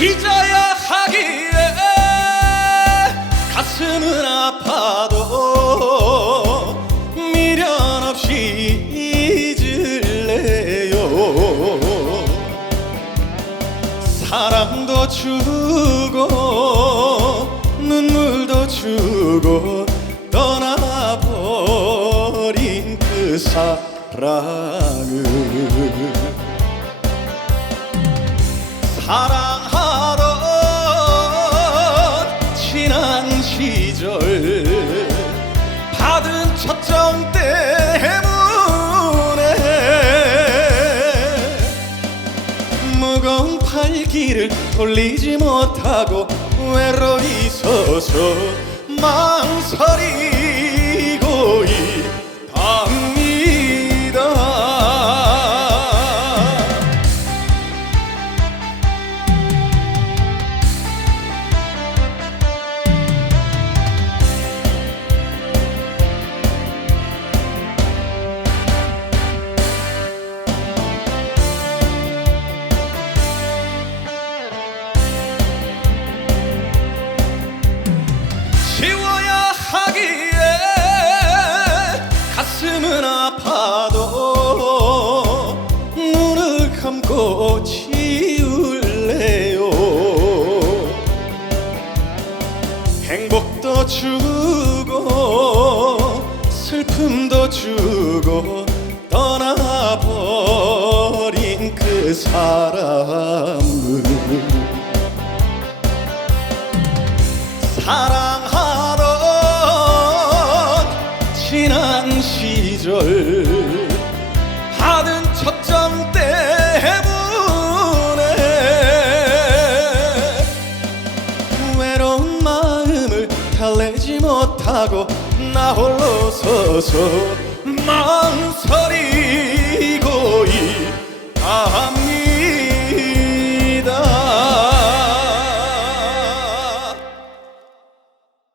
잊어야 하기에 가슴은 아파도 미련 없이 잊을래요. 사랑도 주고 눈물도 주고 떠나버린 그 사랑을 사랑하던 지난 시절 받은 첫정 때문에 무거운 팔길을 돌리지 못하고 외로이 서서 망설이고 있답니다. 지워야 하기에 가슴은 아파도 눈을 감고 지울래요. 행복도 주고 슬픔도 주고 떠나버린 그 사람을 사랑하던 지난 시절 받은 첫정 때문에 외로운 마음을 달래지 못하고 나 홀로 서서